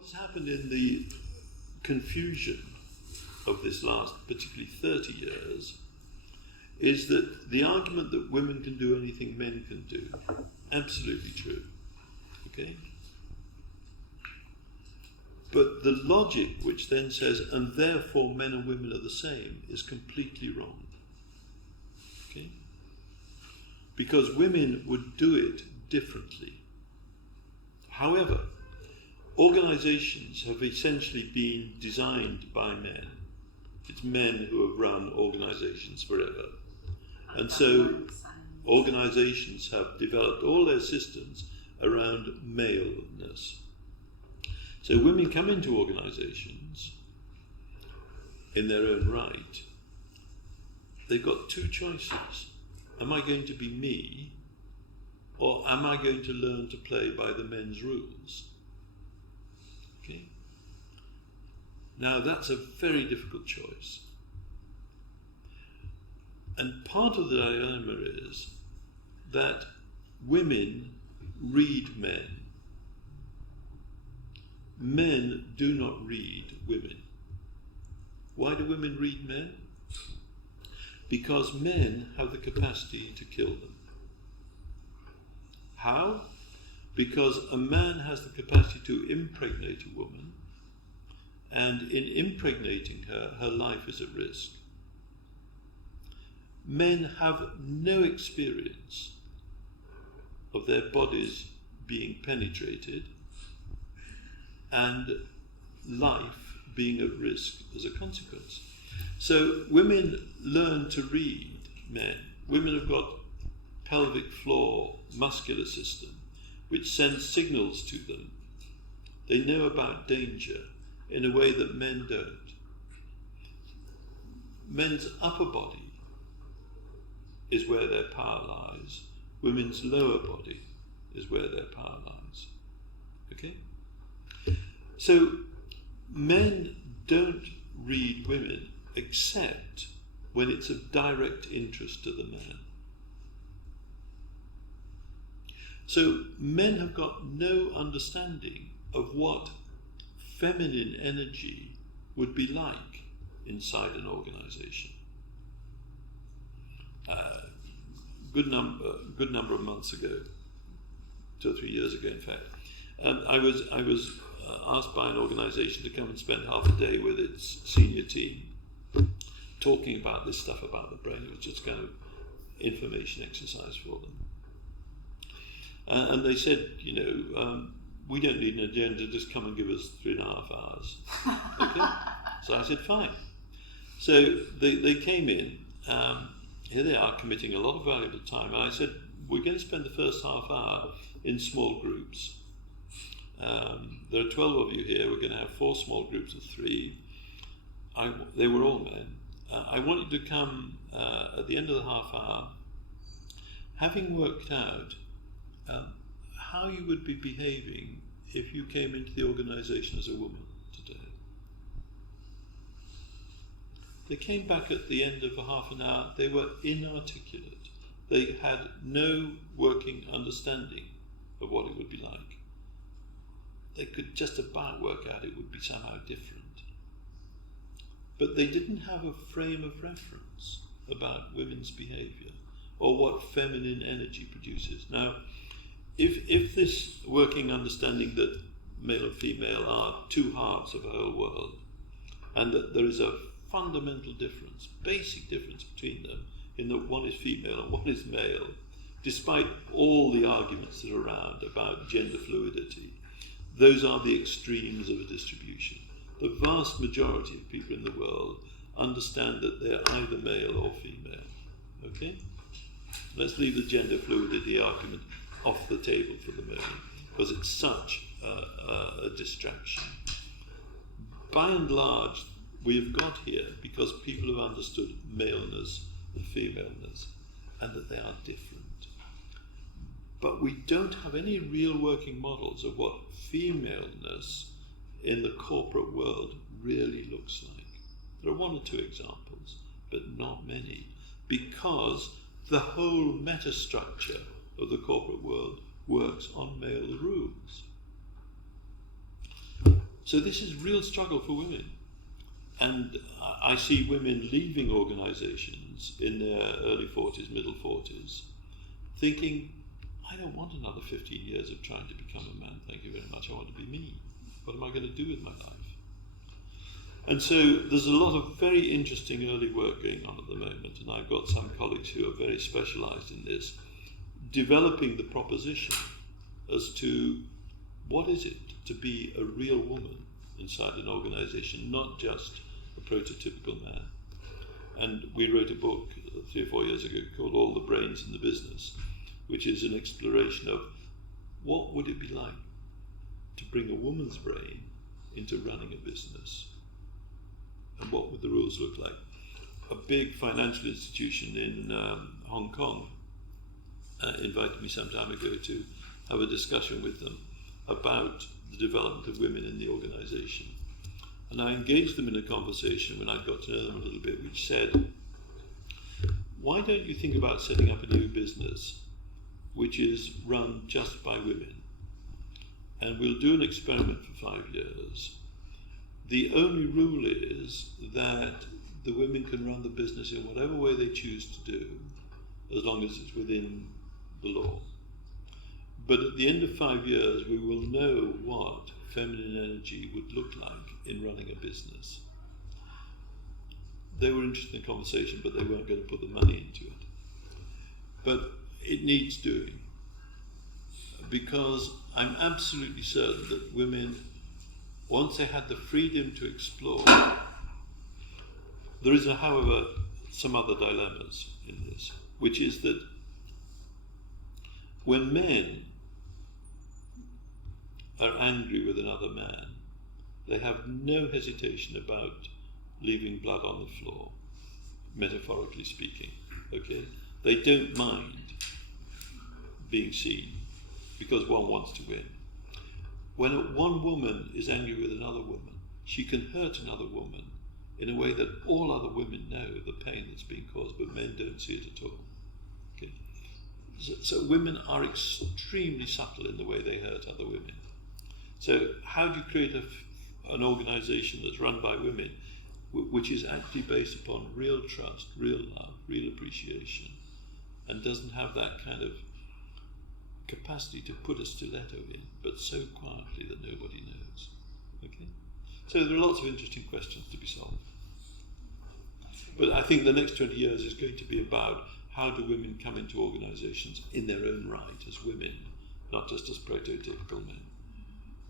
What's happened in the confusion of this last, particularly 30 years, is that the argument that women can do anything men can do, absolutely true, okay? But the logic which then says, and therefore men and women are the same, is completely wrong, okay? Because women would do it differently. However, organisations have essentially been designed by men. It's men who have run organisations forever. And so organisations have developed all their systems around maleness. So women come into organisations in their own right. They've got two choices. Am I going to be me, or am I going to learn to play by the men's rules? Okay. Now that's a very difficult choice. And part of the dilemma is that women read men. Men do not read women. Why do women read men? Because men have the capacity to kill them. How? Because a man has the capacity to impregnate a woman, and in impregnating her, her life is at risk. Men have no experience of their bodies being penetrated and life being at risk as a consequence. So women learn to read men. Women have got pelvic floor muscular system which sends signals to them. They know about danger in a way that men don't. Men's upper body is where their power lies. Women's lower body is where their power lies. Okay? So men don't read women except when it's of direct interest to the man. So men have got no understanding of what feminine energy would be like inside an organisation. Good number of months ago, 2 or 3 years ago, in fact, I was asked by an organisation to come and spend half a day with its senior team, talking about this stuff about the brain. It was just kind of information exercise for them. And they said, we don't need an agenda, just come and give us 3.5 hours. Okay? So I said, fine. So they came in, here they are committing a lot of valuable time, and I said, we're going to spend the first half hour in small groups. There are 12 of you here, we're going to have 4 small groups of 3. They were all men. I want you to come at the end of the half hour, having worked out how you would be behaving if you came into the organisation as a woman today. They came back at the end of a half an hour, they were inarticulate. They had no working understanding of what it would be like. They could just about work out it would be somehow different. But they didn't have a frame of reference about women's behaviour or what feminine energy produces. Now, if this working understanding that male and female are 2 halves of a whole world, and that there is a fundamental difference, basic difference between them, in that one is female and one is male, despite all the arguments that are around about gender fluidity, those are the extremes of a distribution. The vast majority of people in the world understand that they're either male or female. Okay? Let's leave the gender fluidity argument off the table for the moment, because it's such a distraction. By and large, we have got here because people have understood maleness and femaleness, and that they are different. But we don't have any real working models of what femaleness in the corporate world really looks like. There are 1 or 2 examples, but not many, because the whole metastructure of the corporate world works on male rules. So this is real struggle for women. And I see women leaving organisations in their early 40s, middle 40s, thinking, I don't want another 15 years of trying to become a man, thank you very much, I want to be me. What am I going to do with my life? And so there's a lot of very interesting early work going on at the moment, and I've got some colleagues who are very specialised in this, developing the proposition as to what is it to be a real woman inside an organisation, not just a prototypical man. And we wrote a book 3 or 4 years ago called All the Brains in the Business, which is an exploration of what would it be like to bring a woman's brain into running a business, and what would the rules look like. A big financial institution in Hong Kong invited me some time ago to have a discussion with them about the development of women in the organisation. And I engaged them in a conversation when I got to know them a little bit, which said, why don't you think about setting up a new business which is run just by women? And we'll do an experiment for 5 years. The only rule is that the women can run the business in whatever way they choose to do, as long as it's within the law. But at the end of 5 years, we will know what feminine energy would look like in running a business. They were interested in the conversation, but they weren't going to put the money into it. But it needs doing, because I'm absolutely certain that women, once they had the freedom to explore, there is, however, some other dilemmas in this, which is that when men are angry with another man, they have no hesitation about leaving blood on the floor, metaphorically speaking, okay? They don't mind being seen because one wants to win. When one woman is angry with another woman, she can hurt another woman in a way that all other women know the pain that's being caused, but men don't see it at all. Okay? So women are extremely subtle in the way they hurt other women. So how do you create an organisation that's run by women, which is actually based upon real trust, real love, real appreciation, and doesn't have that kind of capacity to put a stiletto in, but so quietly that nobody knows? Okay? So there are lots of interesting questions to be solved. But I think the next 20 years is going to be about how do women come into organisations in their own right as women, not just as prototypical men.